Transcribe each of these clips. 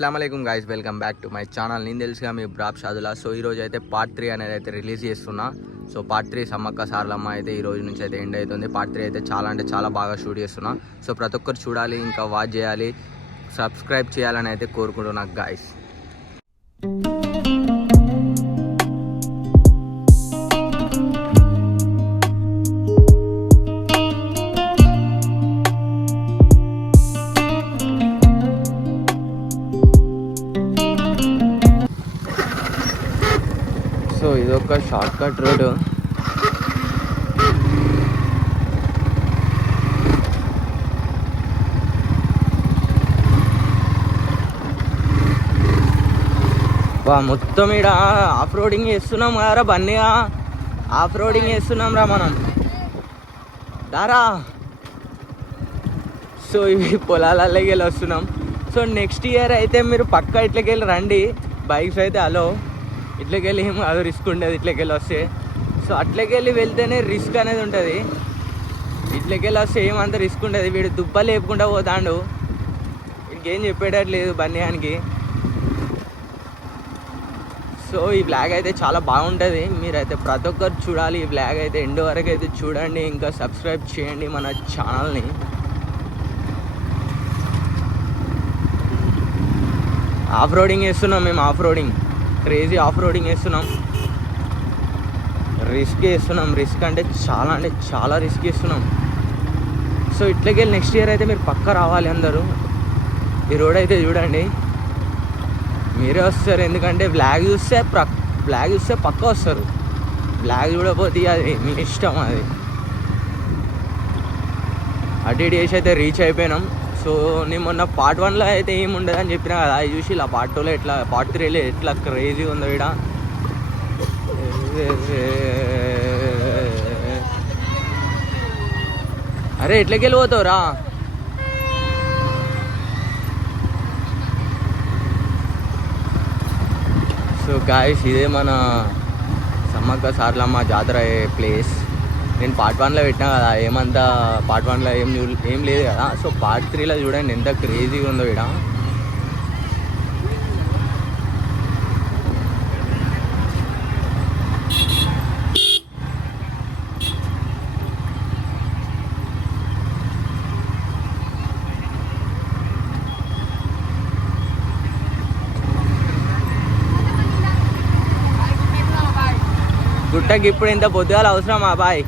అస్సలాము అలైకుం guys, welcome back to my channel. నేను తెలుసుగా మీ బ్రాబ్ షాదులా. సో ఈరోజు అయితే పార్ట్ 3 అనేది అయితే రిలీజ్ చేస్తున్నా. సో పార్ట్ 3 సమ్మక్క సారలమ్మ అయితే ఈ రోజు నుంచి అయితే ఎండ్ అవుతుంది. పార్ట్ 3 అయితే చాలా అంటే చాలా బాగా షూట్ చేస్తున్నా. సో ప్రతి ఒక్కరు చూడాలి, ఇంకా వాచ్ చేయాలి, సబ్స్క్రైబ్ చేయాలని అయితే కోరుకుంటున్నా గైస్. సో ఇదొక షార్ట్ కట్ రోడ్. మొత్తం ఇక్కడ ఆఫ్ రోడింగ్ చేస్తున్నాం కదరా బన్నీగా, ఆఫ్ రోడింగ్ చేస్తున్నాం రా మనం దారా. సో ఇవి పొలాలకి వెళ్ళి వస్తున్నాం. సో నెక్స్ట్ ఇయర్ అయితే మీరు పక్కా ఇట్లకి వెళ్ళి రండి. బైక్స్ అయితే హలో ఇట్లకి వెళ్ళి ఏం అది రిస్క్ ఉండదు ఇట్లకి వెళ్ళి వస్తే. సో అట్లకి వెళ్ళి వెళ్తేనే రిస్క్ అనేది ఉంటుంది. ఇట్లకి వెళ్ళి వస్తే ఏమంత రిస్క్ ఉంటుంది. వీడు దుబ్బలు లేపుకుంటా పోతాడు, వీడికి ఏం చెప్పేటట్లేదు బన్నీయానికి. సో ఈ బ్లాగ్ అయితే చాలా బాగుంటుంది, మీరైతే ప్రతి ఒక్కరు చూడాలి. ఈ బ్లాగ్ అయితే ఎండ్ వరకు అయితే చూడండి, ఇంకా సబ్స్క్రైబ్ చేయండి మన ఛానల్ని. ఆఫ్ రోడింగ్ వేస్తున్నాం మేము, off roading crazy off roading వేస్తున్నాం. రిస్క్ వేస్తున్నాం, రిస్క్ అంటే చాలా రిస్క్ వేస్తున్నాం. సో ఇట్లకి వెళ్ళి నెక్స్ట్ ఇయర్ అయితే మీరు పక్క రావాలి అందరూ. ఈ రోడ్ అయితే చూడండి, మీరే వస్తారు. ఎందుకంటే బ్లాగ్ చూస్తే పక్క వస్తారు. బ్లాగ్ చూడకపోతే అది మీ ఇష్టం. అది అటు ఇటు చేసి అయితే రీచ్ అయిపోయినాం. సో నేను మొన్న పార్ట్ 1లో అయితే ఏమి ఉండదని చెప్పినా కదా, అది చూసి ఇలా పార్ట్ 2లో ఎట్లా, పార్ట్ 3లో ఎట్లా క్రేజీ ఉందో ఇక్కడ. అరే ఎట్లకి వెళ్ళిపోతావురా? సో గాయస్ ఇదే మన సమ్మక్క సారలమ్మ జాతర అయ్యే ప్లేస్. నేను పార్ట్ 1లో పెట్టినా కదా, ఏమంతా పార్ట్ 1లో ఏం లేదు కదా. సో పార్ట్ 3లో చూడండి ఎంత క్రేజీగా ఉందో ఇక్కడ. గుట్టకి ఇప్పుడు ఇంత పొద్దుగాల అవసరమా బాయ్?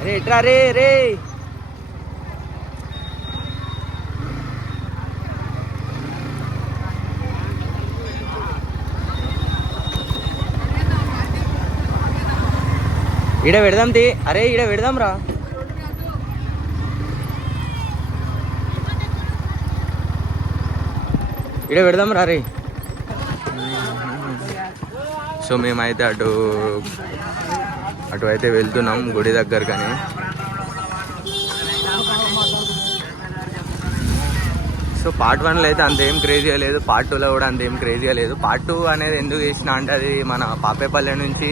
అరే ఎట్రా రే రే. ఈడ పెడదాం తీ. అరే ఈడ పెడదాం రా. ఈడ పెడదాం రా రే. సో మేమైతే అటు అయితే వెళ్తున్నాం గుడి దగ్గరకని. సో పార్ట్ 1లో అయితే అంతేం క్రేజీగా లేదు, పార్ట్ 2లో కూడా అంతేం క్రేజీగా లేదు. పార్ట్ 2 అనేది ఎందుకు చేసిన అంటే అది మన పాపేపల్లె నుంచి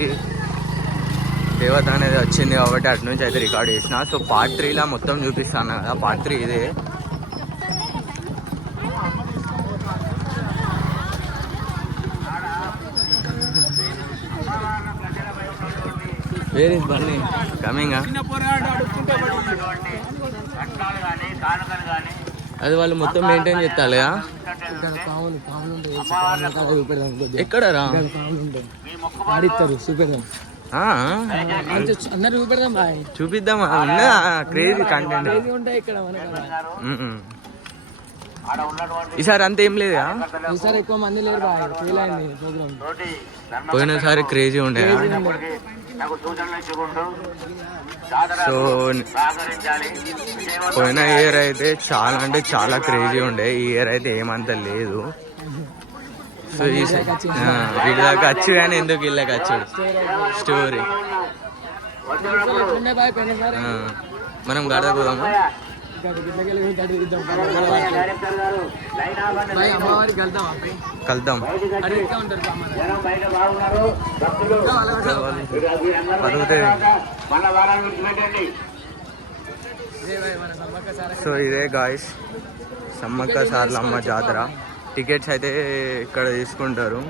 దేవత అనేది వచ్చింది కాబట్టి అటు నుంచి అయితే రికార్డ్ చేసిన. సో పార్ట్ 3లో మొత్తం చూపిస్తాను కదా, పార్ట్ 3 ఇదే. Where is Bunny? Coming up. అది వాళ్ళు మొత్తం మెయింటైన్ చేస్తాలి. ఎక్కడ రా చూపిద్దామా? క్రేజీ కంటెంట్ ఈసారి అంత ఏం లేదా? ఈసారి ఎక్కువ మంది లేరు. పోయినసారి క్రేజీ ఉండే. సో పోయిన ఇయర్ అయితే చాలా అంటే చాలా క్రేజీ ఉండే, ఈ ఇయర్ అయితే ఏమంతా లేదు. సో ఈ వీడి దాకా వచ్చు కానీ ఎందుకు వీళ్ళకి వచ్చాడు స్టోరీ. మనం గడద పోదాము. కలుద్దాం. సో ఇదే గాయస్ సమ్మక్క సారలమ్మ జాతర. టికెట్స్ అయితే ఇక్కడ తీసుకుంటారు.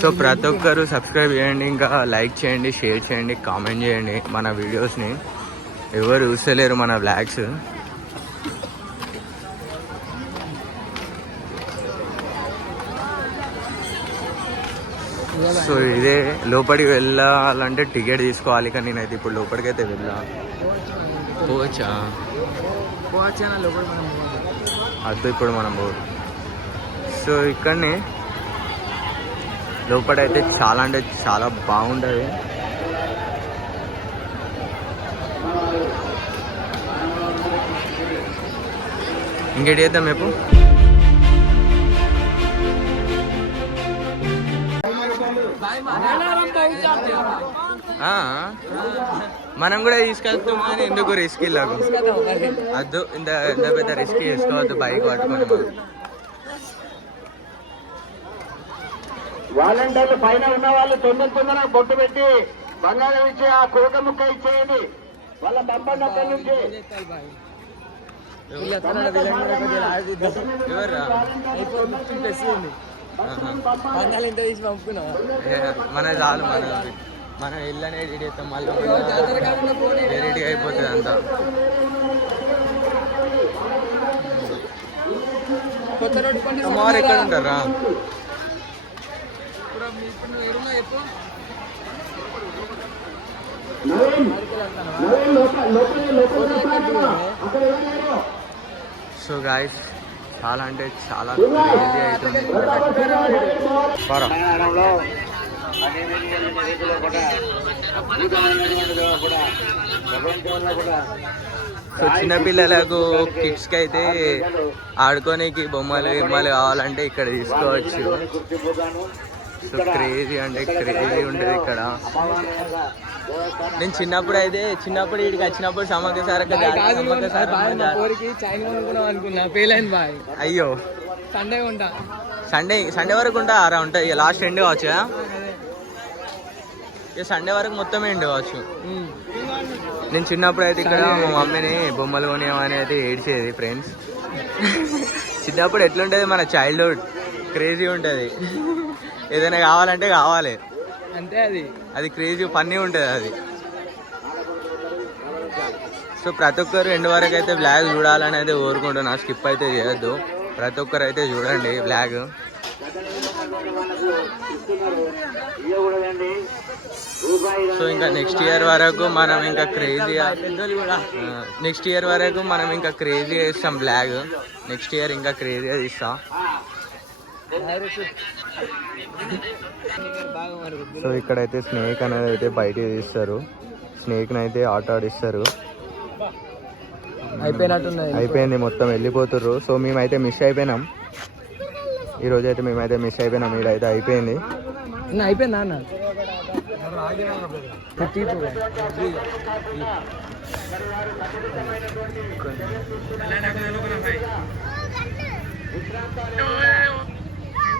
సో ప్రతి ఒక్కరు సబ్స్క్రైబ్ చేయండి, ఇంకా లైక్ చేయండి, షేర్ చేయండి, కామెంట్ చేయండి మన వీడియోస్ని. ఎవరు చూస్తలేరు మన వ్లాగ్స్. సో ఇదే లోపలికి వెళ్ళాలంటే టికెట్ తీసుకోవాలి, కానీ నేనైతే ఇప్పుడు లోపలికి అయితే వెళ్ళా. పోవచ్చా? అద్దు ఇప్పుడు మనం పో. సో ఇక్కడనే లోపలైతే చాలా అంటే చాలా బాగుంటుంది. ఇంకేటి చేద్దాం రేపు. మనం కూడా తీసుకెళ్తాం కానీ ఎందుకు రిస్క్ ఇల్లాగు అద్దు. ఇంత పెద్ద రిస్క్ చేసుకోవద్దు బైక్ పట్టుకొని. వాలంటీర్లు పైన ఉన్న వాళ్ళు తొందర బొట్టు పెట్టి బంగారం ఇచ్చి ఆ కోట ముక్క ఇచ్చేయండి. వాళ్ళ పంపండి అక్కడి నుంచి. మన చాలు, మన ఇల్లు అనేది ఇస్తాం, మళ్ళీ వెరైటీ అయిపోతుంది అంతా. అమ్మవారు ఎక్కడ ఉంటారా? సో గాయస్ చాలా అంటే చాలా క్రేజీ అవుతుంది. సో చిన్నపిల్లలకు కిడ్స్కి అయితే ఆడుకోనికి బొమ్మలు కావాలంటే ఇక్కడ తీసుకోవచ్చు. సో క్రేజీ అంటే క్రేజీ ఉంటుంది ఇక్కడ. నేను చిన్నప్పుడు ఇక్కడికి వచ్చినప్పుడు సమ్మక్క సారక్క అయ్యో సండే వరకు ఉంటా అరా ఉంటాయి. లాస్ట్ ఎండ్ కావచ్చు కదా, ఇక సండే వరకు మొత్తం ఎండ్ కావచ్చు. నేను చిన్నప్పుడు అయితే ఇక్కడ మా మమ్మీని బొమ్మలు కొనేమని అయితే ఏడ్చేది ఫ్రెండ్స్. చిన్నప్పుడు ఎట్లుంటుంది మన చైల్డ్హుడ్, క్రేజీ ఉంటుంది. ఏదైనా కావాలంటే కావాలి అంతే, అది క్రేజీ ఫన్నీ ఉంటుంది అది. సో ప్రతి ఒక్కరు ఎండ్ వరకు అయితే బ్లాగ్ చూడాలని అయితే కోరుకుంటున్నా. స్కిప్ అయితే చేయొద్దు, ప్రతి ఒక్కరు అయితే చూడండి బ్లాగ్. సో ఇంకా నెక్స్ట్ ఇయర్ వరకు మనం ఇంకా క్రేజీ చేస్తాం బ్లాగ్. నెక్స్ట్ ఇయర్ ఇంకా క్రేజీగా తీస్తాం. సో ఇక్కడైతే స్నేక్ అనేది అయితే బయటికి తీస్తారు. స్నేక్ని అయితే ఆట ఆడిస్తారు. అయిపోయింది, మొత్తం వెళ్ళిపోతుర్రు. సో మేమైతే మిస్ అయిపోయినాం ఈరోజు అయితే. ఈడైతే అయిపోయింది. అయిపోయిందా అన్న?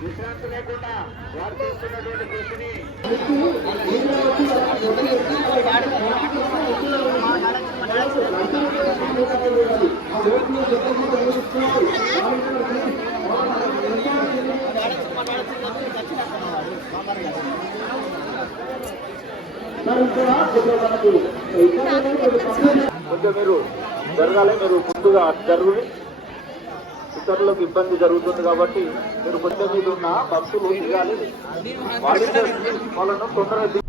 విశ్రాంతి లేకుండా వారు చేస్తున్నటువంటి కృషిని కొంచెం మీరు జరగాలి, మీరు ముందుగా జరుగుని. ఇతరులకు ఇబ్బంది జరుగుతుంది కాబట్టి మీరు కొంచెం మీద ఉన్న బస్సులు దిగాలి. వాళ్ళను తొందరగా